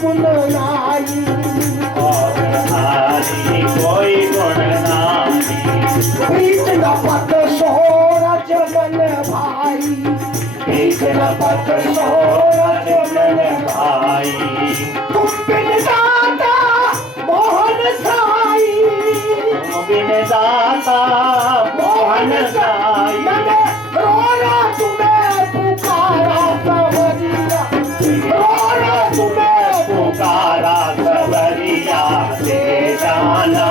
गुण नाई, और हारी कोई गुण नाही। प्रीत न पत सोरज मन भाई, प्रीत न पत सोरज मन भाई। तुम बिन दाता मोहन साई, तुम बिन दाता मोहन साई। मैंने रोना तुम्हें पुकारा सवरिया, रोना तुम्हें पुकारा सवरिया दे जाना,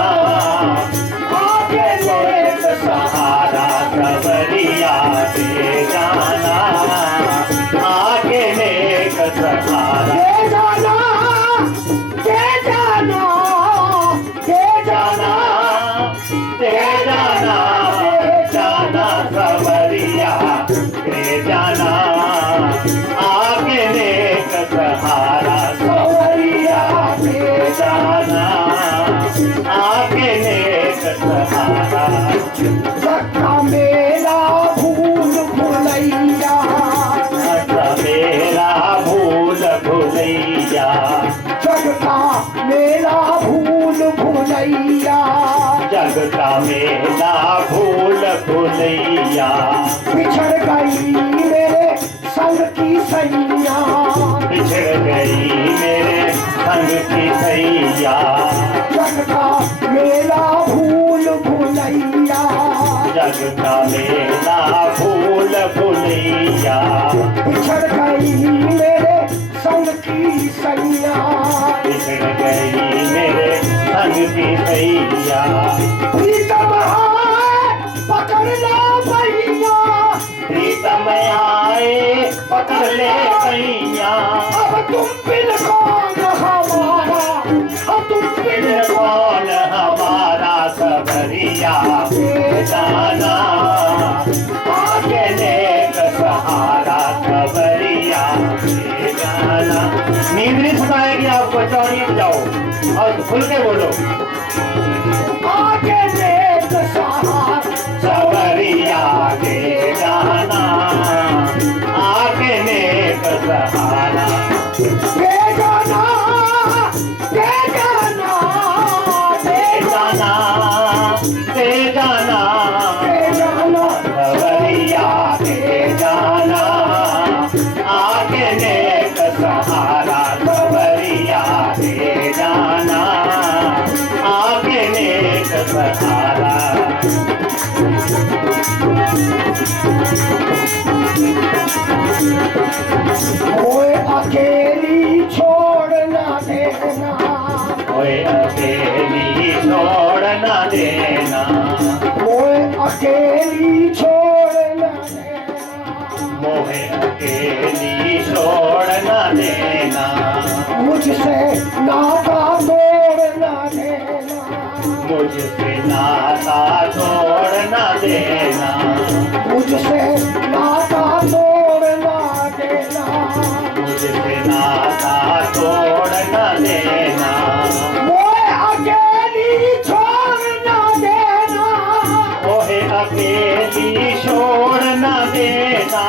आगे एक सहारा सवरिया दे जाना, आगे एक सहारा दे जाना, दे जाना, दे जाना, दे जाना, दे जाना सवरिया दे जाना, आगे एक सहारा सवरिया दे जाना, आगे एक सहारा। धक्का मेरा भूल भुलैया, मेरा भूल भुलैया, जग का मेरा भूल भुलैया, जग का मेरा भूल भुलैया। बिछड़ गई मेरे संग की सैया, बिछड़ गई मेरे संग की सैया, जग का मेरा भूल भुलैया, जग का मेरा भूल भुलैया। बिछड़ गई मेरे संग की सैया, बिछड़ गई मेरे संग की सैया। प्रीतम आए पकड़ लो भैया, प्रीतम आए पकड़ ले कैया, अब तुम बिन कौन हमारा, अब तुम बिन कौन हमारा सवरिया दे जाना, आगे एक सहारा सवरिया दे जाना। नींद नहीं सुनाएगी आपको, चौड़ी जाओ और खुल के बोलो। आगे एक सहारा सवरिया दे जाना, आगे एक सहारा दे जाना, दे जाना, दे जाना, दे जाना, दे जाना, सवरिया दे जाना, आगे एक सहारा सवरिया दे जाना, आगे एक सहारा। ओए अकेली छोड़ न देना, कोई अकेली छोड़ न देना, ओए अकेली छोड़ न देना, मोहे अकेली छोड़ न देना, मुझसे नाता तोड़ न देना, मुझसे नाता तोड़ न देना, मुझसे नाता तोड़ न देना, मुझसे नाता तोड़ न देना, ओए अकेली छोड़ न देना, मोहे अकेली छोड़ न देना,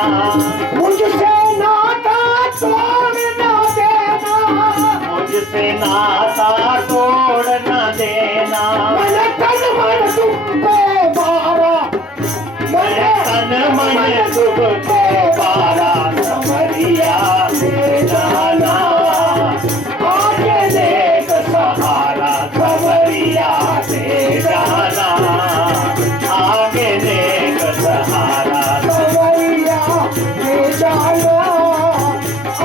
मुझसे नाता तोड़ न देना, मुझसे नाता तोड़ न देना। मैंने तन मन तुम पे मारा, मैंने तन मन तुझको पारा सवरिया दे जाना, आगे एक सहारा सवरिया दे जाना, आगे एक सहारा सवरिया ले जाना,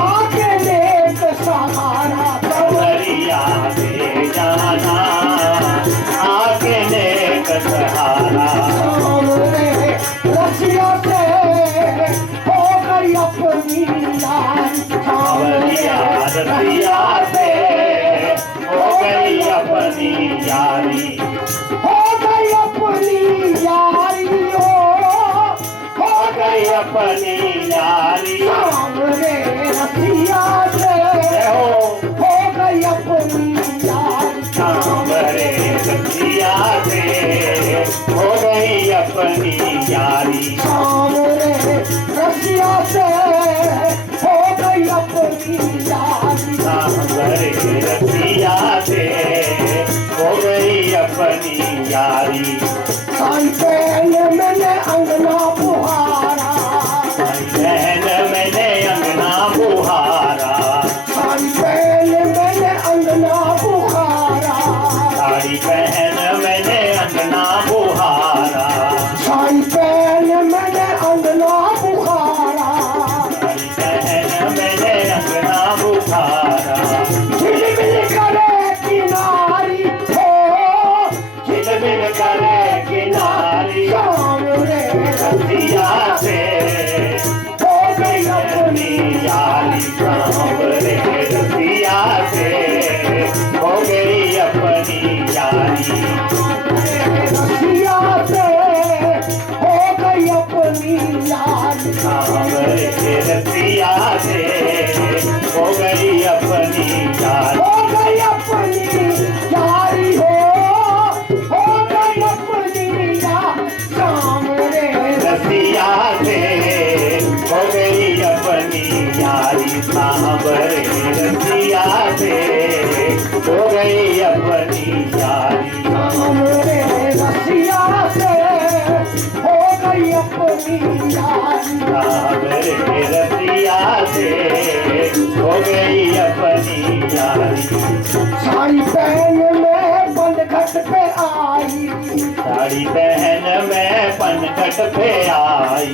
आगे एक सहारा सवरिया दे जाना, आगे एक सहारा। सामने रसिया से हो गई अपनी यारी, सवरिया रसिया से हो गई अपनी यारी, हो गई अपनी यारी, हो गई अपनी यारी। सामने रसिया से हो गई अपनी यारी, सामरे रसिया से हो गई अपनी यारी, सामने रसिया से हो गई अपनी यारी, सामरे सांवरे रसिया से हो गई अपनी यारी। साई बहन मैंने अंगना बुहारा, साई बहन मैंने अंगना बुहारा, साई बहन मैंने अंगना बुहारा, साड़ी पहन मैंने अंगना बुहारा, साई बहन मैंने अंगना बुहारा, साड़ी पहन मैंने अंगना बुहारा। झिलमिल करे किनारी हो, झिलमिल करे किनारी सांवरे रसिया से हो गई अपनी अपनी यारी। सांवरे रसिया से हो गई अपनी यारी। रसिया से हो गई अपनी यारी। सांवरे रसिया से हो गई अपनी यारी। हो गई अपनी यारी हो गई अपनी यारी। सांवरे रसिया से हो गई अपनी यारी। सांवरे रसिया से हो गई अपनी यारी। सांवरे रसिया से हो गई अपनी यारी। सांवरे रसिया से हो गई अपनी यारी। साड़ी पहन में बनघट पे आई, साड़ी पहन मैं पनघट पे आई।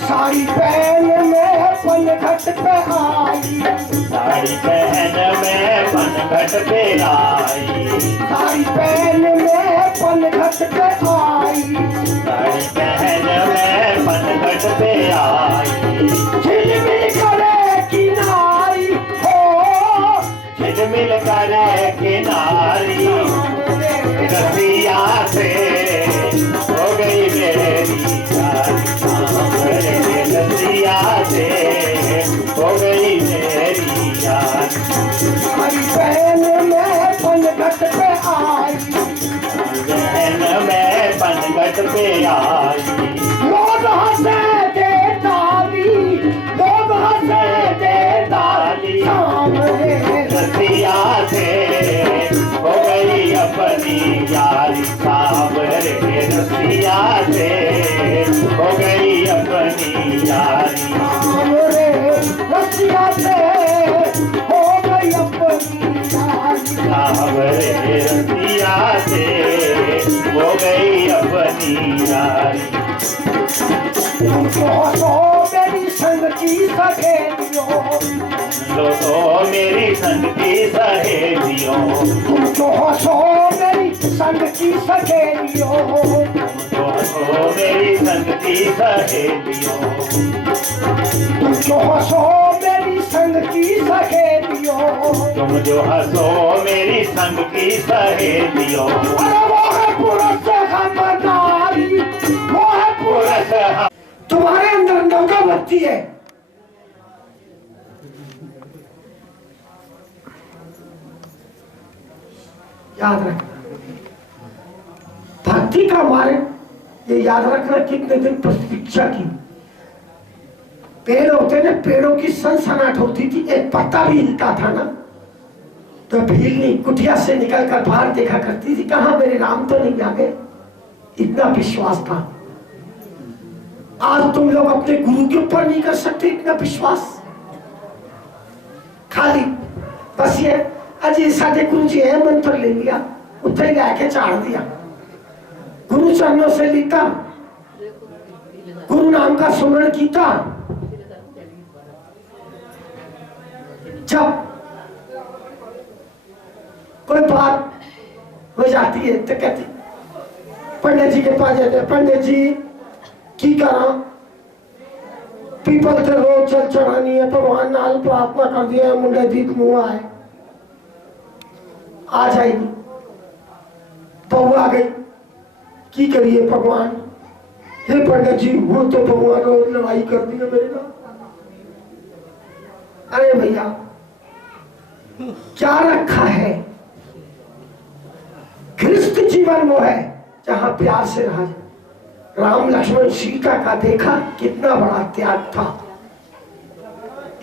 साड़ी पहन में बनघट पे आई, साड़ी पहन मैं पनघट पे आई। साड़ी पहन में बनघट पे आई। साड़ी पहन मैं पनघट पे आई। झिलमिल करे किनारी हो, झिलमिल करे किनारी रसिया से हो गई मेरी यारी। सांवरे रसिया से हो गई मेरी यारी। साड़ी पहन में बनघट पे आई। बहन मैं पनघट पे आई। लोग हंसे दे ताली, लोग हंसे दे ताली। सांवरे रसिया से हो गई अपनी यारी। सांवरे रसिया से हो गई अपनी यारी। सांवरे रसिया से हो गई अपनी यारी। सांवरे रसिया से हो गई अपनी यारी। तुमको हंसो मेरी संग की सहेलियों, लो तो मेरी संग की सहेलियों। तुमको हंसो मेरी संग की सहेलियों, तो मेरी संग की सहेलियों। तुमको हंसो मेरी संग की सहेलियों। तुम जो हंसो मेरी संग की सहेलियों। अरे वो है पुरुष हम नारी, वो है पुरुष। पुरुष हम तुम्हारे अंदर नौका भक्ति है, याद रख। भक्ति का मार्ग ये याद रखना, कितने दिन प्रतीक्षा की। पेड़ होते ना, पेड़ों की सनसनाहट होती थी, एक पत्ता भी हिलता था ना तो भीलनी कुटिया से निकलकर बाहर देखा करती थी, कहाँ मेरे राम तो नहीं आ गए। इतना विश्वास था। आज तुम लोग अपने गुरु के ऊपर नहीं कर सकते इतना विश्वास। खाली बस ये अजी साढ़े गुरु जी है, मंत्र ले लिया, उत्थे जाके चाड़ दिया, गुरु चरणों से लीता, गुरु नाम का सुमरण कीता। जब कोई बात हो जाती है तो कहती पंडित जी के पास जाते, पंडित जी की करा, पीपल से रोज चल चढ़ानी है, भगवान नाल प्रार्थना कर दिया, मुंडे दीप मुँह आए, आ जाएगी। बहू आ गई, की करिए भगवान, हे पंडित जी वो तो भगवान रोज लड़ाई कर दी है मेरे साथ। अरे भैया क्या रखा है? ख्रिस्त जीवन वो है जहां प्यार से रहा जाए। राम लक्ष्मण सीता का देखा कितना बड़ा त्याग था।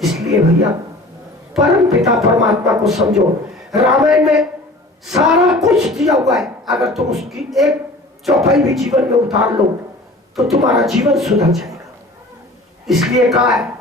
इसलिए भैया परम पिता परमात्मा को समझो। रामायण में सारा कुछ दिया हुआ है, अगर तुम उसकी एक चौपाई भी जीवन में उतार लो तो तुम्हारा जीवन सुधर जाएगा। इसलिए कहा है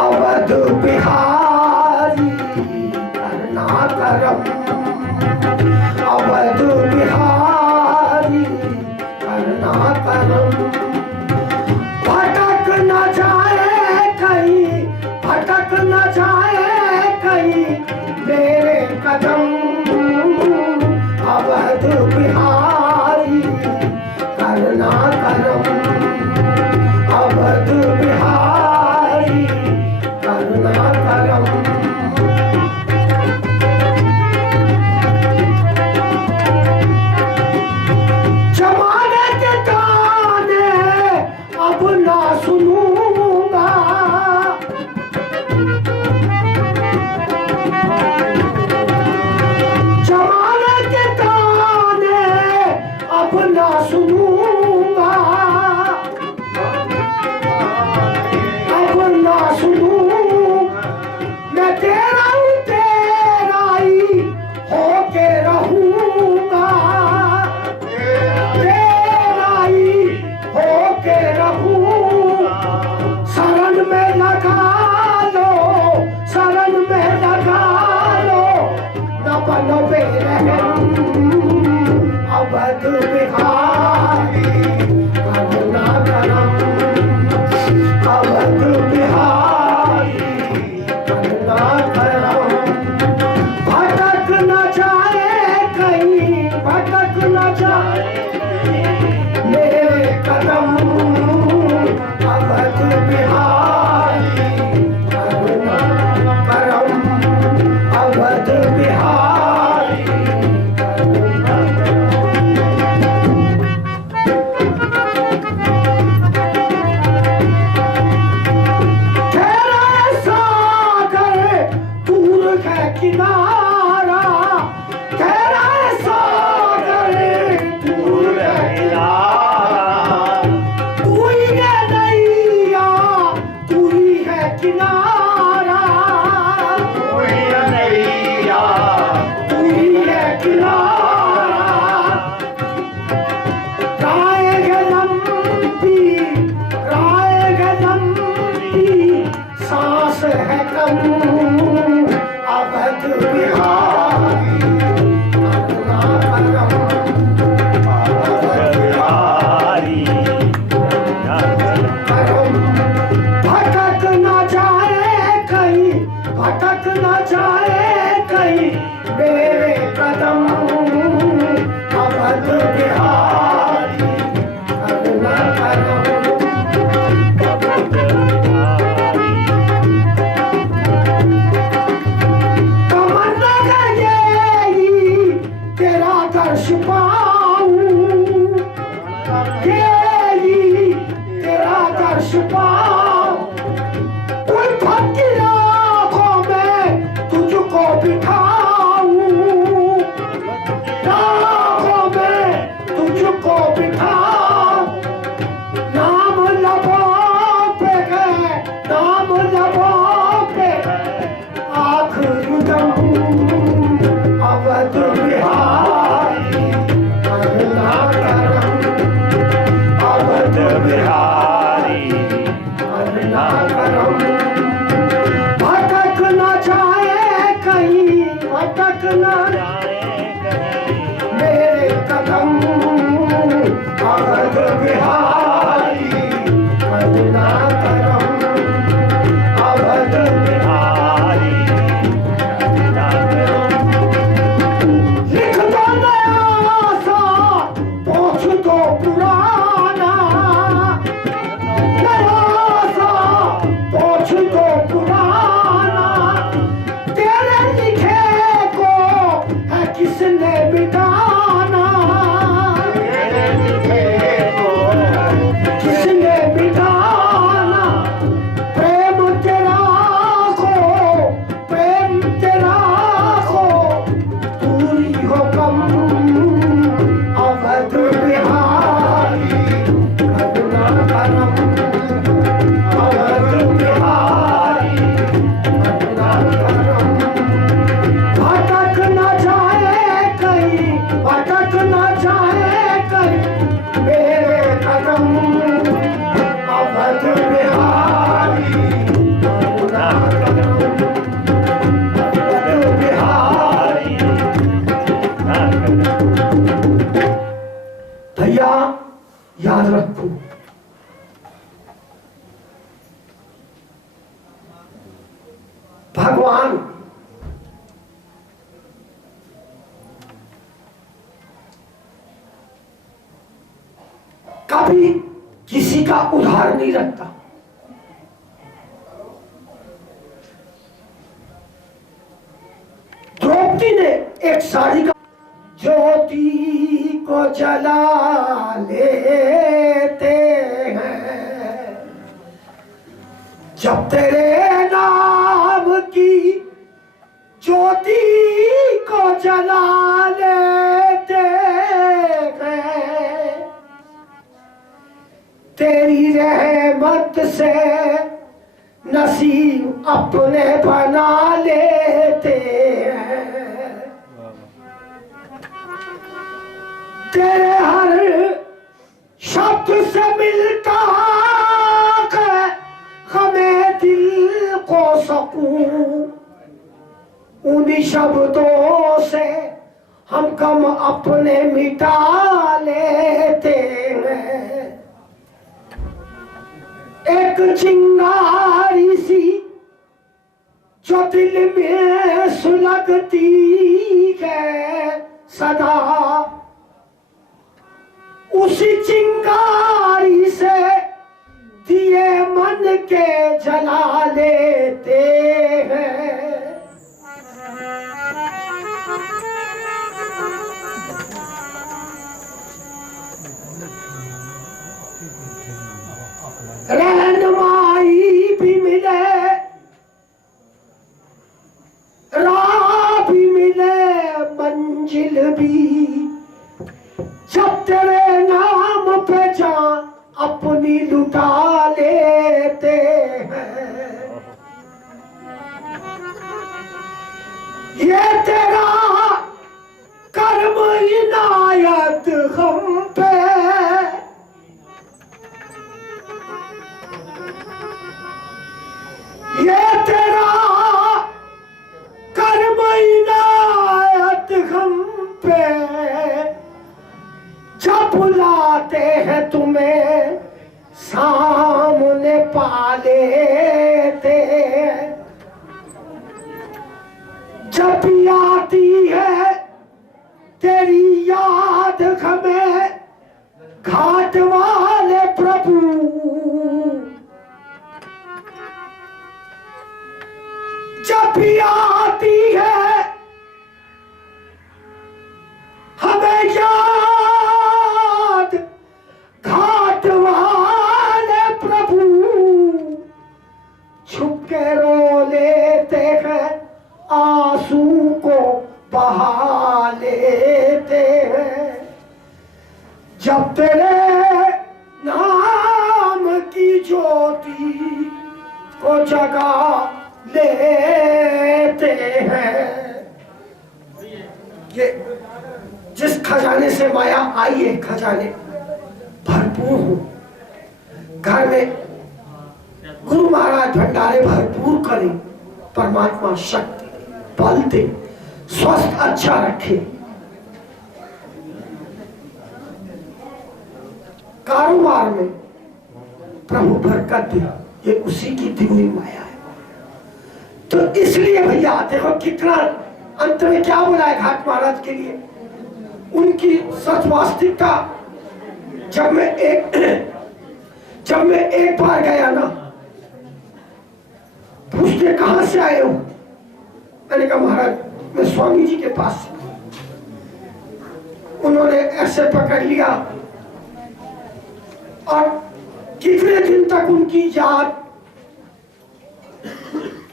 अवध बिहारी करुणाकरम, अवध बिहारी करुणाकरम। भटक न जाए कहीं, भटक न जाए कहीं मेरे कदम, अवध बिहारी करुणाकरम, अवध बिहारी करुणाकरम। जमाने के गाने अब ना सुनूंगा, जमाने के गाने अब ना सुनूंगा, अब ना सुनूंगा। मैं तेरा हूँ, तेरा ही होके रहूंगा, तेरा ही होके रहूंगा। शरण में लगा लो, शरण में लगा लो, न बनो बेरहम, अवध बिहारी करुणाकरम, अवध बिहारी करुणाकरम। भटक न जाए कहीं, भटक न जाए मेरे कदम, अवध बिहारी करुणाकरम, अवध बिहारी करुणाकरम। तेरा सागर दूर है किनारा, तेरा सागर दूर है किनारा। तू ही है नैया, तू ही है किनारा, तू ही है नैया, तू ही है किनारा। राहें लंबी, राहें लंबी, सांस है कम, अवध बिहारी करुणाकरम, अवध बिहारी करुणाकरम। भटक न जाए कहीं, भटक न जाए कहीं मेरे कदम, अवध बिहारी करुणाकरम। तमन्ना है यही तेरा दर्श पाऊं, यही तेरा दर्श पाऊं। उल्फत की राहों में तुझको बिठाऊं, राहों में तुझको बिठाऊं। नाम लबों पे है, नाम लबों पे है, आखिरी दम, अवध अटक न जाए कर मेरे कदम अवध बिहारी अवध बिहारी। भैया याद रखो, भगवान कभी किसी का उधार नहीं रखता। द्रौपदी ने एक साड़ी का ज्योति को जला लेते हैं जब तेरे नाम की ज्योति को जला लेते हैं, तेरी रहमत से नसीब अपने बना लेते हैं। तेरे हर शब्द से मिलता है हमें दिल को सकून, उन्हीं शब्दों से हम गम अपने मिटा लेते हैं। एक चिंगारी सी जो दिल में सुलगती है सदा, उसी चिंगारी से दिए मन के जला लेते हैं। रहनुमाई भी मिले, राह भी मिले, मंजिल भी, जब तेरे नाम पे जान अपनी लुटा लेते हैं। ये तेरा कर्म इनायत हम पे, ये तेरा कर्म इनायत हम पे, जब बुलाते हैं तुम्हें सामने पा लेते हैं। जब भी आती है तेरी याद हमें घाट वाले प्रभु, जब भी आती है हमें याद घाट वाले प्रभु, छुप के रो लेते हैं आंसू को बहा लेते हैं। जब तेरे नाम की ज्योति को जगा लेते हैं। ये जिस खजाने से माया आई है, खजाने भरपूर हो। घर में गुरु महाराज भंडारे भरपूर करें, परमात्मा शक्ति बल दे, स्वस्थ अच्छा रखे, कारोबार में प्रभु बरकत दे, ये उसी की दी हुई माया है। तो इसलिए भैया देखो कितना अंत में क्या बोला है घाट महाराज के लिए, उनकी सच वास्तविकता। जब मैं एक बार गया ना, पूछते कहां से आए हो, मैंने कहा महाराज मैं स्वामी जी के पास से। उन्होंने ऐसे पकड़ लिया और कितने दिन तक उनकी याद,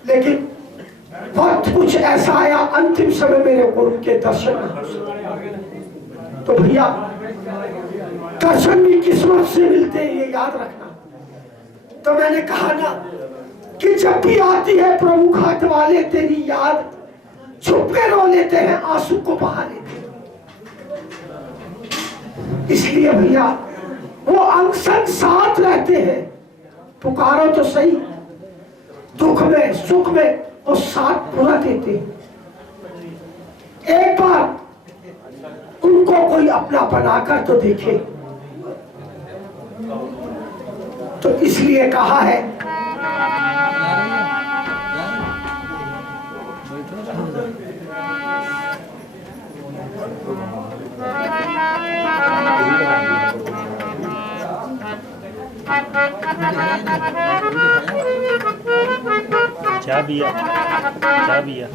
लेकिन वक्त कुछ ऐसा आया अंतिम समय मेरे को उनके दर्शन न हो सके। तो भैया दर्शन भी किस्मत से मिलते हैं, ये याद रखना। तो मैंने कहा ना कि जब भी आती है प्रभु घाट वाले तेरी याद, छुप के रो लेते हैं, आंसू को बहा लेते हैं। इसलिए भैया वो अंग संग साथ रहते हैं। पुकारो तो सही, दुख में सुख में वो साथ पूरा देते हैं। एक बार उनको कोई अपना बनाकर तो देखे। तो इसलिए कहा है चाबिया चाबिया